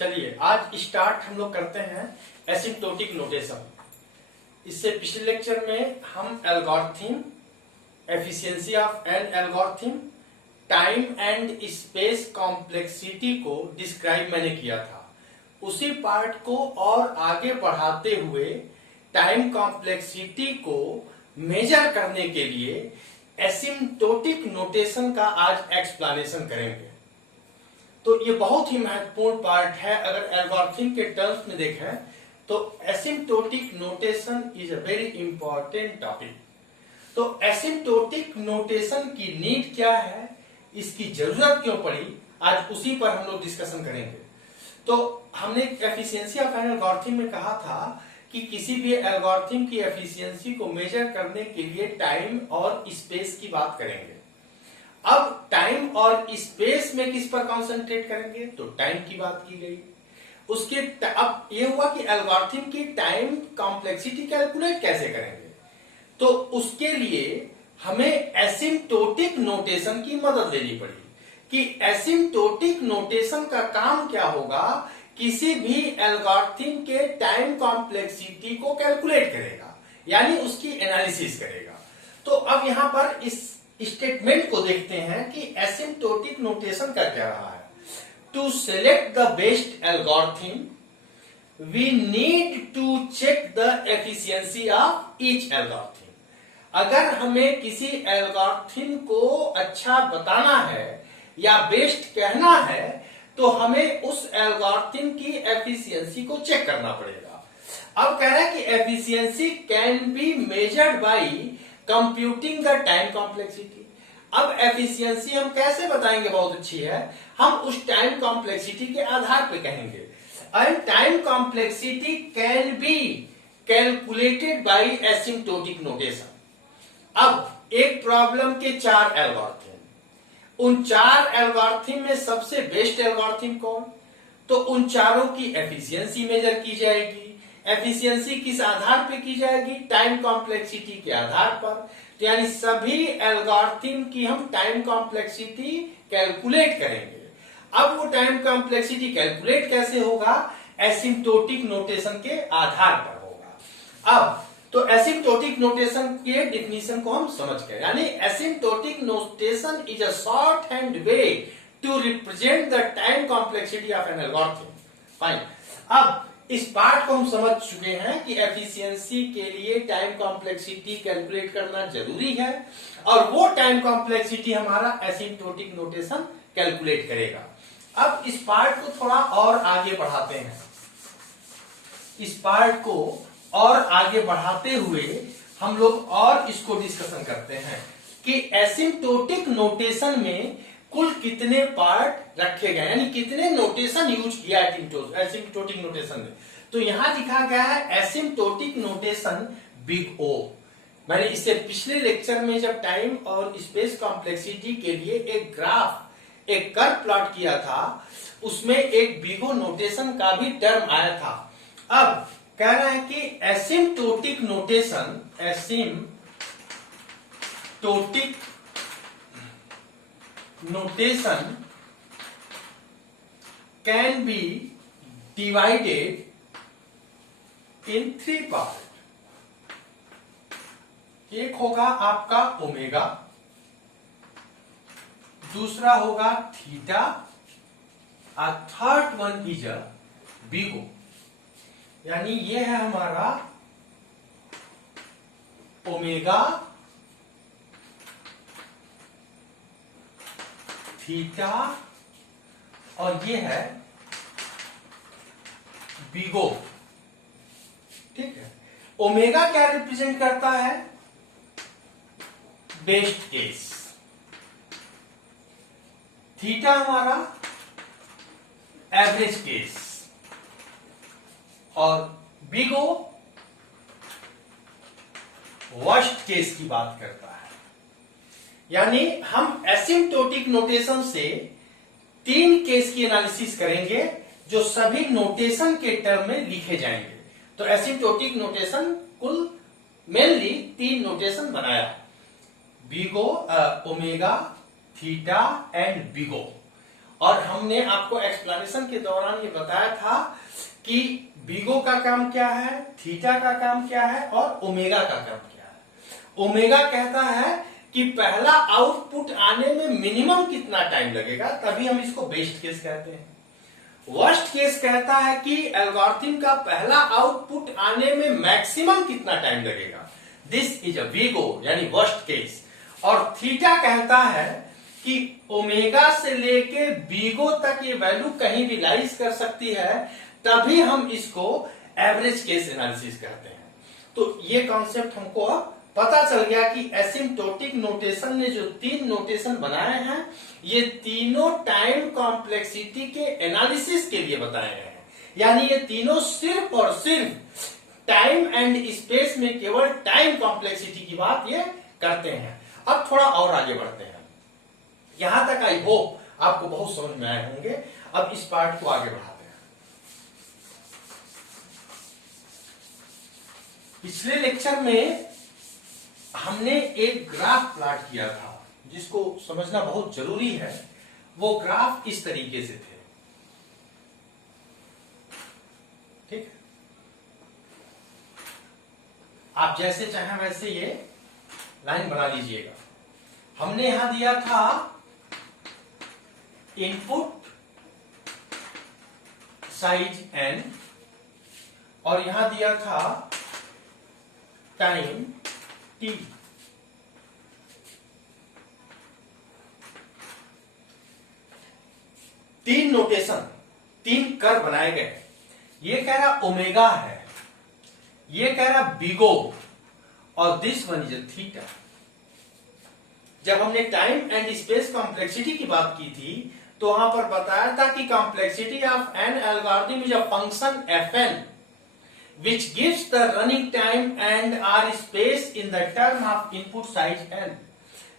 चलिए आज स्टार्ट हम लोग करते हैं एसिम्प्टोटिक नोटेशन। इससे पिछले लेक्चर में हम algorithm, efficiency of an algorithm, time and space complexity को डिस्क्राइब मैंने किया था। उसी पार्ट को और आगे बढ़ाते हुए टाइम कॉम्प्लेक्सिटी को मेजर करने के लिए एसिम्प्टोटिक नोटेशन का आज एक्सप्लेनेशन करेंगे। तो ये बहुत ही महत्वपूर्ण पार्ट है। अगर एल्गोरिथम के टर्म्स में देखें तो asymptotic notation is a very important topic. तो एसिम्प्टोटिक नोटेशन की नीड क्या है, इसकी जरूरत क्यों पड़ी, आज उसी पर हम लोग डिस्कशन करेंगे। तो हमने एफिशिएंसी ऑफ एन एल्गोरिथम में कहा था कि किसी भी एल्गोरिथम की एफिशिएंसी को मेजर करने के लिए टाइम और स्पेस की बात करेंगे। अब टाइम और स्पेस में किस पर कंसंट्रेट करेंगे, तो टाइम की बात की गई। उसके अब ये हुआ कि एल्गोरिथम की टाइम कॉम्प्लेक्सिटी कैलकुलेट कैसे करेंगे, तो उसके लिए हमें एसिम्प्टोटिक नोटेशन की मदद लेनी पड़ी कि एसिम्प्टोटिक नोटेशन का काम क्या होगा, किसी भी एल्गोरिथम के टाइम कॉम्प्लेक्सिटी को कैलकुलेट करेगा, यानी उसकी एनालिसिस करेगा। तो अब यहां पर इस स्टेटमेंट को देखते हैं कि एसिम्प्टोटिक नोटेशन का क्या रहा है। To select the best algorithm we need to check the efficiency of each algorithm. अगर हमें किसी एल्गोरिथम को अच्छा बताना है या बेस्ट कहना है तो हमें उस एल्गोरिथम की एफिशिएंसी को चेक करना पड़ेगा। अब कह रहा है कि efficiency can be measured by computing the time complexity. अब एफिशिएंसी हम कैसे बताएंगे, बहुत अच्छी है, हम उस टाइम कॉम्प्लेक्सिटी के आधार पे कहेंगे। And time complexity can be calculated by asymptotic notation. अब एक प्रॉब्लम के 4 एल्गोरिथम, उन 4 एल्गोरिथम में सबसे बेस्ट एल्गोरिथम कौन, तो उन चारों की एफिशिएंसी मेजर की जाएगी। एफिशिएंसी किस आधार पे की जाएगी, टाइम कॉम्प्लेक्सिटी के आधार पर। यानी सभी एल्गोरिथम की हम टाइम कॉम्प्लेक्सिटी कैलकुलेट करेंगे। अब वो टाइम कॉम्प्लेक्सिटी कैलकुलेट कैसे होगा, एसिम्प्टोटिक नोटेशन के आधार पर होगा। अब तो एसिम्प्टोटिक नोटेशन के डिफिनीशन को हम समझ गए, यानी asymptotic notation is a shorthand way to represent the time complexity of an algorithm. Fine. अब इस पार्ट को हम समझ चुके हैं कि एफिशिएंसी के लिए टाइम कॉम्प्लेक्सिटी कैलकुलेट करना जरूरी है और वो टाइम कॉम्प्लेक्सिटी हमारा एसिम्प्टोटिक नोटेशन कैलकुलेट करेगा। अब इस पार्ट को थोड़ा और आगे बढ़ाते हैं। इस पार्ट को और आगे बढ़ाते हुए हम लोग और इसको डिस्कशन करते हैं कि एसिम्प्टोटिक नोटेशन में कुल कितने पार्ट रखे गए, यानी कितने नोटेशन यूज किया एसिम्प्टोटिक नोटेशन में। तो यहां लिखा गया है एसिम्प्टोटिक नोटेशन बिग ओ। मैंने इससे पिछले लेक्चर में जब टाइम और स्पेस कॉम्प्लेक्सिटी के लिए एक ग्राफ, एक कर्व प्लॉट किया था, उसमें एक बिग ओ नोटेशन का भी टर्म आया था। अब कह रहा है कि asymptotic notation, asymptotic notation can be divided in 3 parts. एक होगा आपका ओमेगा, दूसरा होगा थीटा, और थर्ड वन इज अ बीगो। यानी ये है हमारा ओमेगा, थीटा, और ये है बीगो। ठीक है। ओमेगा क्या रिप्रेजेंट करता है, बेस्ट केस। थीटा हमारा एवरेज केस, और बीगो वर्स्ट केस की बात करता है। यानी हम एसिम्प्टोटिक नोटेशन से 3 केस की एनालिसिस करेंगे जो सभी नोटेशन के टर्म में लिखे जाएंगे। तो एसिम्प्टोटिक नोटेशन कुल मेनली 3 नोटेशन बनाया, बीगो, ओमेगा, थीटा एंड बीगो। और हमने आपको एक्सप्लेनेशन के दौरान ये बताया था कि बीगो का काम क्या है, थीटा का काम क्या है और ओमेगा का काम क्या है। ओमेगा कहता है कि पहला आउटपुट आने में मिनिमम कितना टाइम लगेगा, तभी हम इसको बेस्ट केस कहते हैं। वर्स्ट केस कहता है कि एल्गोरिथम का पहला आउटपुट आने में मैक्सिमम कितना टाइम लगेगा, दिस इज अ वीगो यानी वर्स्ट केस। और थीटा कहता है कि ओमेगा से लेके बीगो तक ये वैल्यू कहीं भी लाइज कर सकती है, तभी हम इसको एवरेज केस एनालिसिस कहते हैं। तो ये कॉन्सेप्ट हमको पता चल गया कि एसिम्प्टोटिक नोटेशन ने जो 3 नोटेशन बनाए हैं, ये तीनों टाइम कॉम्प्लेक्सिटी के एनालिसिस के लिए बताए गए हैं। यानी ये तीनों सिर्फ और सिर्फ टाइम एंड स्पेस में केवल टाइम कॉम्प्लेक्सिटी की बात ये करते हैं। अब थोड़ा और आगे बढ़ते हैं। यहां तक आई होप आपको बहुत समझ में आए होंगे। अब इस पार्ट को आगे बढ़ाते हैं। पिछले लेक्चर में हमने एक ग्राफ प्लॉट किया था, जिसको समझना बहुत जरूरी है। वो ग्राफ इस तरीके से थे, ठीक। आप जैसे चाहें वैसे ये लाइन बना लीजिएगा। हमने यहां दिया था इनपुट साइज n और यहां दिया था टाइम t। तीन नोटेशन, 3 कर्व बनाए गए। ये कह रहा ओमेगा है, ये कह रहा बीगो और दिस वन इज थीटा। जब हमने टाइम एंड स्पेस कॉम्प्लेक्सिटी की बात की थी, तो वहां पर बताया था कि complexity of an algorithm is a function fn which gives the running time and r space in the term of input size n।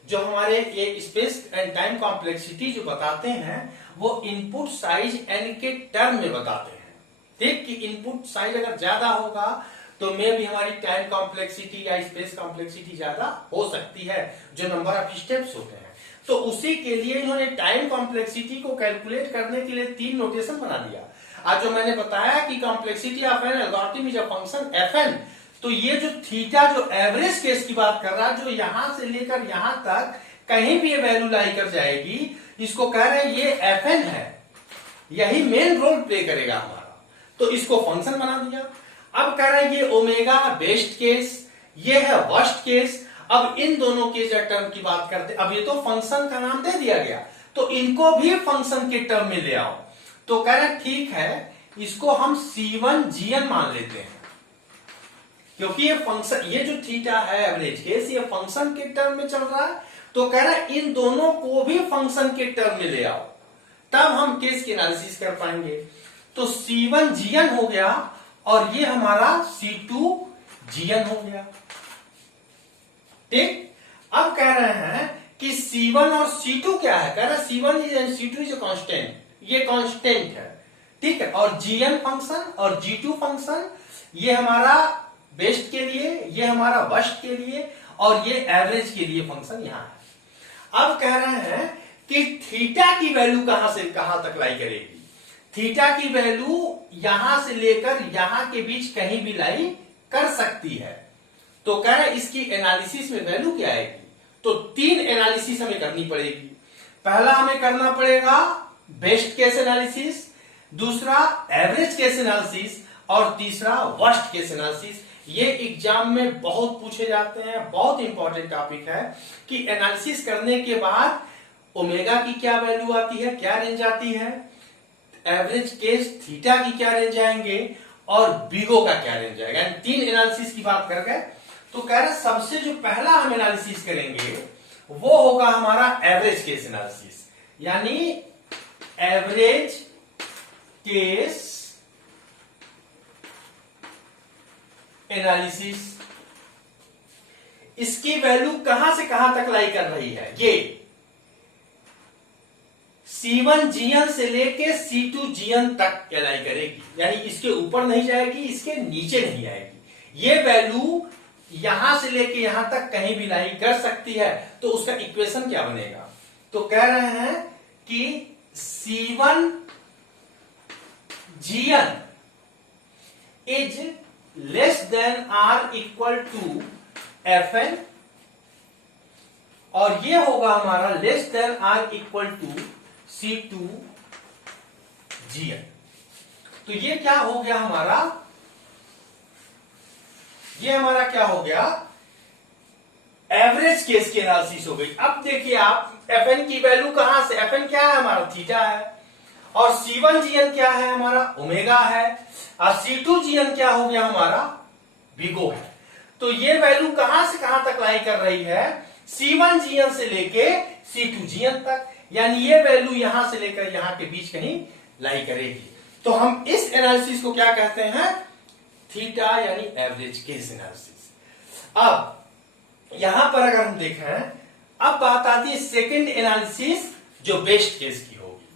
जो हमारे ये स्पेस एंड टाइम कॉम्प्लेक्सिटी जो बताते हैं, वो इनपुट साइज n के टर्म में बताते हैं। ठीक, कि इनपुट साइज अगर ज्यादा होगा तो मे भी हमारी टाइम कॉम्प्लेक्सिटी या स्पेस कॉम्प्लेक्सिटी ज्यादा हो सकती है, जो नंबर ऑफ स्टेप्स होते हैं। तो उसी के लिए इन्होंने टाइम कॉम्प्लेक्सिटी को कैलकुलेट करने के लिए 3 नोटेशन बना दिया। आज जो मैंने बताया कि complexity of an algorithm is a function fn, तो ये जो थीटा जो एवरेज केस की बात कर रहा है, जो यहां से लेकर यहां तक कहीं भी ये वैल्यू लाई कर जाएगी, इसको कह रहे हैं ये fn है, यही मेन रोल प्ले करेगा हमारा। तो इसको फंक्शन बना दिया। अब कह रहे हैं ये ओमेगा बेस्ट केस, ये है वर्स्ट केस। अब इन दोनों केस या टर्म की बात करते, अब ये तो फंक्शन का नाम दे दिया गया, तो इनको भी फंक्शन के टर्म में ले आओ। तो कह रहे ठीक है, इसको हम C1 GN मान लेते हैं, क्योंकि ये फंक्शन, ये जो थीटा है एवरेज केस, ये फंक्शन के टर्म में चल रहा है। तो कह रहा है इन दोनों को भी फंक्शन के टर्म में ले आओ, तब हम केस की एनालिसिस कर पाएंगे। तो C1 GN हो गया और ये हमारा C2 GN हो गया। ठीक, अब कह रहे हैं कि C1 और C2 क्या है। कह रहे हैं C1 and C2 is constant, ये कांस्टेंट है। ठीक है, और GN फंक्शन और G2 फंक्शन, ये हमारा बेस्ट के लिए, ये हमारा वर्स्ट के लिए और ये एवरेज के लिए फंक्शन यहां है। अब कह रहे हैं कि थीटा की वैल्यू कहां से कहां तक लाई करेगी। थीटा की वैल्यू यहां से लेकर यहां के बीच कहीं भी लाई कर सकती है। तो कह रहे हैं इसकी एनालिसिस में वैल्यू क्या आएगी। तो 3 एनालिसिस हमें करनी पड़ेगी। पहला हमें करना पड़ेगा बेस्ट केस एनालिसिस, दूसरा एवरेज केस एनालिसिस और तीसरा वर्स्ट केस एनालिसिस। ये एग्जाम में बहुत पूछे जाते हैं, बहुत इंपॉर्टेंट टॉपिक है कि एनालिसिस करने के बाद ओमेगा की क्या वैल्यू आती है, क्या रेंज आती है, एवरेज केस थीटा की क्या रेंज आएंगे और बीगो का क्या रेंज आएगा। 3 एनालिसिस की बात कर गए। तो कह रहे सबसे जो पहला हम एनालिसिस करेंगे वो होगा हमारा एवरेज केस एनालिसिस, यानी एवरेज केस एनालिसिस। इसकी वैल्यू कहां से कहां तक लाई कर रही है, ये C1 GN से लेके C2 GN तक लाई करेगी, यानी इसके ऊपर नहीं जाएगी, इसके नीचे नहीं आएगी। ये वैल्यू यहां से लेके यहां तक कहीं भी लाई कर सकती है। तो उसका इक्वेशन क्या बनेगा। तो कह रहे हैं कि C1 GN is less than or equal to FN, और ये होगा हमारा less than or equal to C2 GN। तो ये क्या हो गया हमारा, ये हमारा क्या हो गया, एवरेज केस की एनालिसिस हो गई। अब देखिए आप Fn की वैल्यू कहां से, Fn क्या है हमारा थीटा है, और C1 GN क्या है हमारा ओमेगा है, और C2 GN क्या हो गया हमारा बीगो है। तो ये वैल्यू कहां से कहां तक लाई कर रही है, C1 GN से लेके C2 GN तक, यानी ये वैल्यू यहां से लेकर यहां के बीच कहीं लाई करेगी। तो हम इस एनालिसिस को क्या कहते हैं, थीटा यानी एवरेज केस एनालिसिस। अब यहां पर अगर हम देखें, अब बात आती है सेकंड एनालिसिस जो बेस्ट केस की होगी।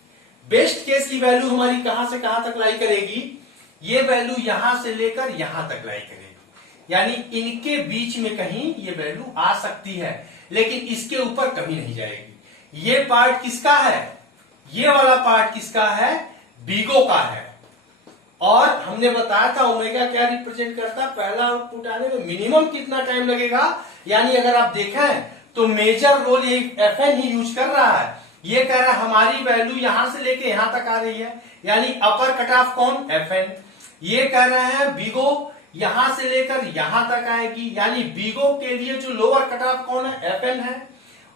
बेस्ट केस की वैल्यू हमारी कहां से कहां तक लाई करेगी, ये वैल्यू यहां से लेकर यहां तक लाई करेगी, यानी इनके बीच में कहीं ये वैल्यू आ सकती है, लेकिन इसके ऊपर कभी नहीं जाएगी। ये पार्ट किसका है, ये वाला पार्ट किसका है, बीगो का है। और हमने बताया था ओमेगा क्या रिप्रेजेंट करता है, पहला आउटपुट आने में मिनिमम कितना टाइम लगेगा, यानी अगर आप देखें तो मेजर रोल ये Fn ही यूज कर रहा है। ये कह रहा है हमारी वैल्यू यहां से लेके यहां तक आ रही है, यानी अपर कट ऑफ कौन, Fn। ये कह रहे हैं बीगो यहां से लेकर यहां तक आएगी, यानी बीगो के लिए जो लोअर कट ऑफ कौन है, Fn है।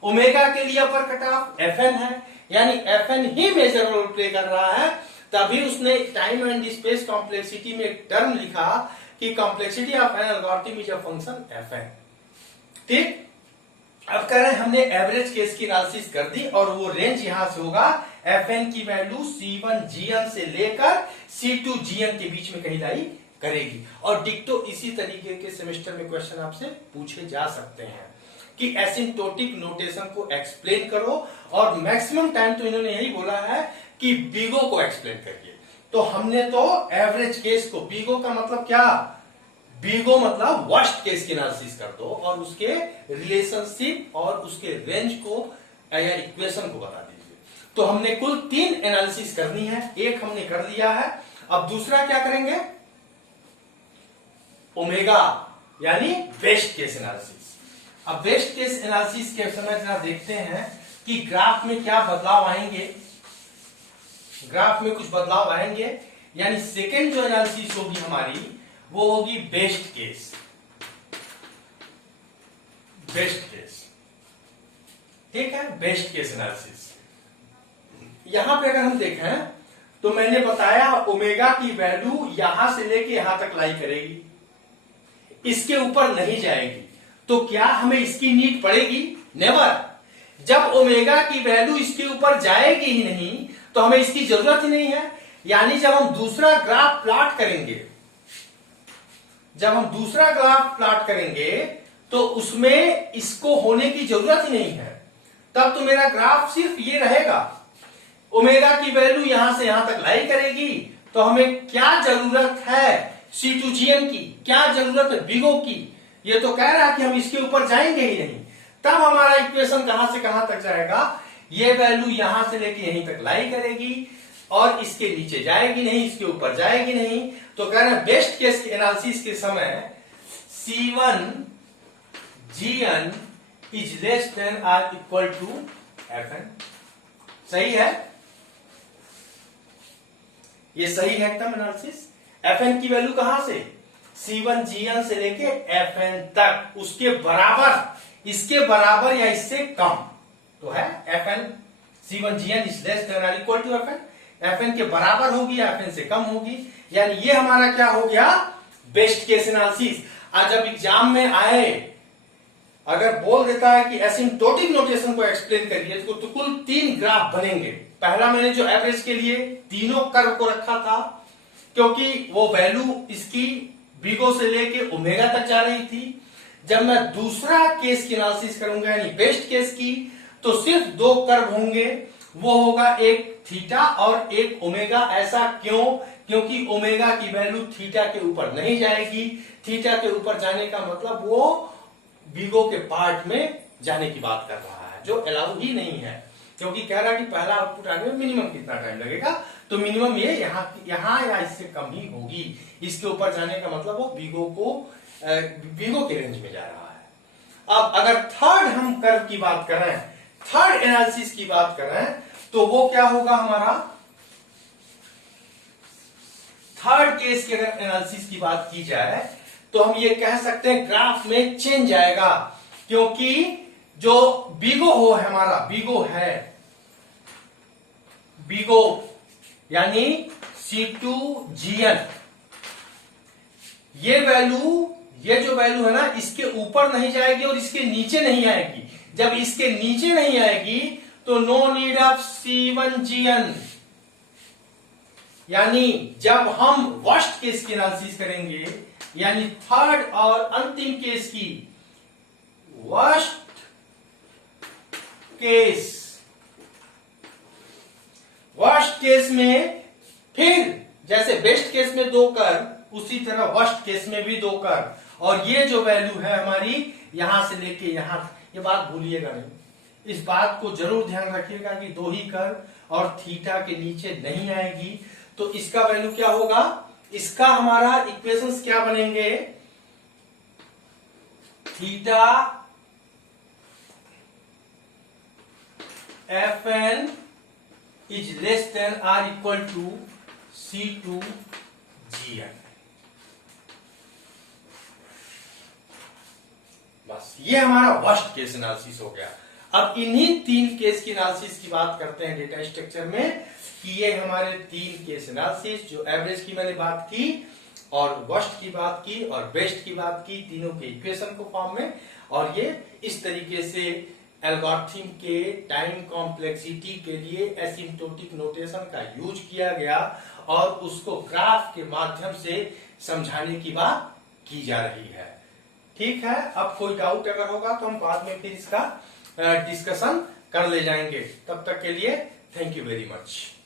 ओमेगा के लिए अपर कट ऑफ Fn है, यानी Fn ही मेजर रोल प्ले कर रहा है। तभी उसने टाइम एंड स्पेस कॉम्प्लेक्सिटी में एक टर्म लिखा कि complexity of an algorithm is a function Fn। ठीक, अब कह रहे हैं हमने एवरेज केस की एनालिसिस कर दी, और वो रेंज यहां से होगा Fn की वैल्यू C1 GN से लेकर C2 GN के बीच में कहीं लाई करेगी। और डिक्टो इसी तरीके के सेमेस्टर में क्वेश्चन आपसे पूछे जा सकते हैं कि एसिम्प्टोटिक नोटेशन को एक्सप्लेन करो, और मैक्सिमम टाइम तो इन्होंने यही बोला है कि बीगो को एक्सप्लेन करिए। तो हमने तो एवरेज केस को, बीगो का मतलब क्या, बीगो मतलब वर्स्ट केस की एनालिसिस कर दो और उसके रिलेशनशिप और उसके रेंज को या इक्वेशन को बता दीजिए। तो हमने कुल 3 एनालिसिस करनी है, एक हमने कर लिया है, अब दूसरा क्या करेंगे, ओमेगा यानी बेस्ट केस एनालिसिस। अब बेस्ट केस एनालिसिस के समय जरा देखते हैं कि ग्राफ में क्या बदलाव आएंगे, ग्राफ में कुछ बदलाव आएंगे, यानी सेकेंड जो एनालिसिस होगी हमारी वो होगी बेस्ट केस। बेस्ट केस, ठीक है, बेस्ट केस एनालिसिस। यहां पे अगर हम देखें तो मैंने बताया ओमेगा की वैल्यू यहां से लेके यहां तक लाई करेगी, इसके ऊपर नहीं जाएगी। तो क्या हमें इसकी नीड पड़ेगी, नेवर। जब ओमेगा की वैल्यू इसके ऊपर जाएगी ही नहीं तो हमें इसकी जरूरत ही नहीं है। यानी जब हम दूसरा ग्राफ प्लॉट करेंगे, जब हम दूसरा ग्राफ प्लॉट करेंगे तो उसमें इसको होने की जरूरत ही नहीं है। तब तो मेरा ग्राफ सिर्फ ये रहेगा, ओमेगा की वैल्यू यहां से यहां तक लाई करेगी। तो हमें क्या जरूरत है C2 GN की, क्या जरूरत है बीगो की, ये तो कह रहा है कि हम इसके ऊपर जाएंगे ही नहीं। तब हमारा इक्वेशन कहां से कहां तक जाएगा, ये वैल्यू यहां से लेके यहीं तक लाई करेगी और इसके नीचे जाएगी नहीं, इसके ऊपर जाएगी नहीं। तो कह रहे हैं बेस्ट केस एनालिसिस के समय C1 GN is less than or equal to Fn। सही है, ये सही है एकदम एनालिसिस। Fn की वैल्यू कहां से, C1 GN से लेके Fn तक, उसके बराबर, इसके बराबर या इससे कम तो है Fn। C1 GN is less than or equal to Fn, Fn के बराबर होगी या Fn से कम होगी, यानी ये हमारा क्या हो गया, बेस्ट केस एनालिसिस। आज जब एग्जाम में आए अगर बोल देता है कि एसिम्प्टोटिक नोटेशन को एक्सप्लेन करिए तो कुल 3 ग्राफ बनेंगे। पहला मैंने जो एवरेज के लिए तीनों कर्व को रखा था, क्योंकि वो वैल्यू इसकी बीगो से लेके ओमेगा तक जा रही थी। जब मैं दूसरा केस की एनालिसिस करूंगा यानी बेस्ट केस की, तो सिर्फ 2 कर्व होंगे, वो होगा एक थीटा और एक ओमेगा। ऐसा क्यों, क्योंकि ओमेगा की वैल्यू थीटा के ऊपर नहीं जाएगी। थीटा के ऊपर जाने का मतलब वो बीगो के पार्ट में जाने की बात कर रहा है, जो अलाउ ही नहीं है। क्योंकि कह रहा है कि पहला आउटपुट आने में मिनिमम कितना टाइम लगेगा, तो मिनिमम ये यहाँ या इससे कम ही होगी। इसके ऊपर जाने का मतलब वो वीगो के रेंज में जा रहा है। अब अगर थर्ड हम कर्व की बात करें, थर्ड एनालिसिस की बात करें, तो वो क्या होगा हमारा, थर्ड केस की अगर एनालिसिस की बात की जाए तो हम ये कह सकते हैं ग्राफ में चेंज आएगा, क्योंकि जो बीगो हो है हमारा, बीगो यानी C2GN, ये जो वैल्यू है ना, इसके ऊपर नहीं जाएगी और इसके नीचे नहीं आएगी। जब इसके नीचे नहीं आएगी तो नो नीड ऑफ C1GN, यानी जब हम वर्स्ट केस की एनालिसिस करेंगे, यानी थर्ड और अंतिम केस की, वर्स्ट केस में फिर जैसे बेस्ट केस में 2 कर्व, उसी तरह वर्स्ट केस में भी 2 कर्व, और ये जो वैल्यू है हमारी यहां से लेके यहां, ये बात भूलिएगा नहीं, इस बात को जरूर ध्यान रखिएगा कि 2 ही कर्व और थीटा के नीचे नहीं आएगी। तो इसका वैल्यू क्या होगा, इसका हमारा इक्वेशंस क्या बनेंगे, theta Fn is less than or equal to C2GN। बस ये हमारा वर्स्ट केस एनालिसिस हो गया। अब इन्हीं 3 केस की एनालिसिस की बात करते हैं डेटा स्ट्रक्चर में, कि ये हमारे 3 केस एनालिसिस, जो एवरेज की मैंने बात की और वर्स्ट की बात की और बेस्ट की बात की, तीनों के इक्वेशन को फॉर्म में, और ये इस तरीके से एल्गोरिथम के टाइम कॉम्प्लेक्सिटी के लिए एसिम्प्टोटिक नोटेशन का यूज किया गया और उसको ग्राफ के माध्यम से समझाने की बात की जा रही है। ठीक है, अब कोई डाउट अगर होगा तो हम बाद में फिर इसका डिस्कशन कर ले जाएंगे। तब तक के लिए थैंक यू वेरी मच।